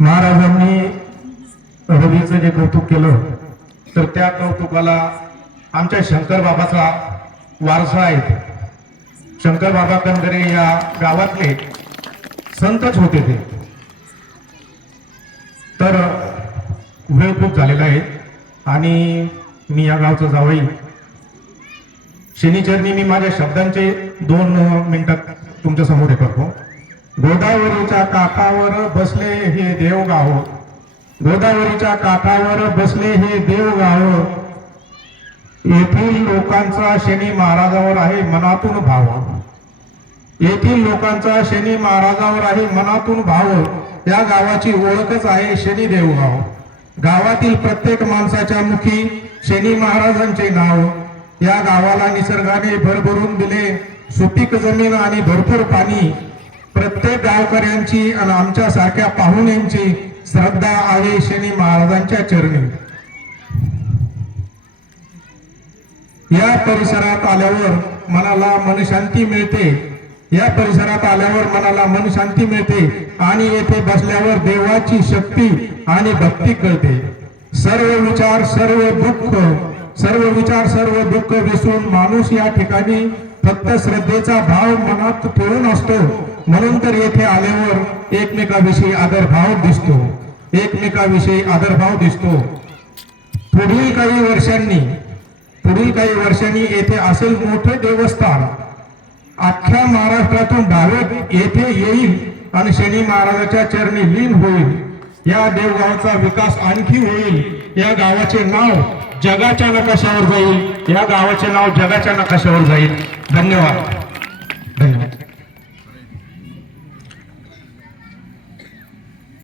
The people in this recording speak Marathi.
महाराजांनी रवीचं जे कौतुक केलं तर त्या कौतुकाला आमच्या शंकर बाबाचा वारसा आहे. शंकर बाबा कंदरे या गावातले संतच होते ते. तर वेळ खूप झालेला आहे आणि मी या गावचं जावई. शनिचरणी मी माझ्या शब्दांचे दोन मिनिटात तुमच्यासमोर हे करतो. गोदावरीच्या काठावर बसले आहोत. गोदावरीच्या काठावर बसले हे देवगाव येथील लोकांचा शनी महाराजावर आहे मनातून भाव. येथील लोकांचा शनी महाराजावर आहे मनातून भाव. या गावाची ओळखच आहे शनी देवगाव. गावातील प्रत्येक माणसाच्या मुखी शनी महाराजांचे नाव. या गावाला निसर्गाने भरभरून दिले सुपीक जमीन आणि भरपूर पाणी. प्रत्येक गावकऱ्यांची आणि आमच्या सारख्या पाहुण्यांची श्रद्धा आवेश आणि महाराजांच्या चरणी. या परिसरात आल्यावर मनाला मनशांती मिळते. या परिसरात आल्यावर मनाला मनशांती मिळते आणि येथे बसल्यावर देवाची शक्ती आणि भक्ती कळते. सर्व विचार सर्व दुःख सर्व विचार सर्व दुःख विसरून माणूस या ठिकाणी फक्त श्रद्धेचा भाव मनात ठेवून असतो. म्हणून तर येथे आल्यावर एकमेकाविषयी आदरभाव दिसतो. एकमेकाविषयी आदरभाव दिसतो. पुढील काही वर्षांनी पुढील काही वर्षांनी येथे असेल मोठे देवस्थान. अख्ख्या महाराष्ट्रातून भाविक येथे येईल आणि शनी महाराजाच्या चरणी लीन होईल. या देवगावचा विकास आणखी होईल. या गावाचे नाव जगाच्या नकाशावर जाईल. या गावाचे नाव जगाच्या नकाशावर जाईल. धन्यवाद.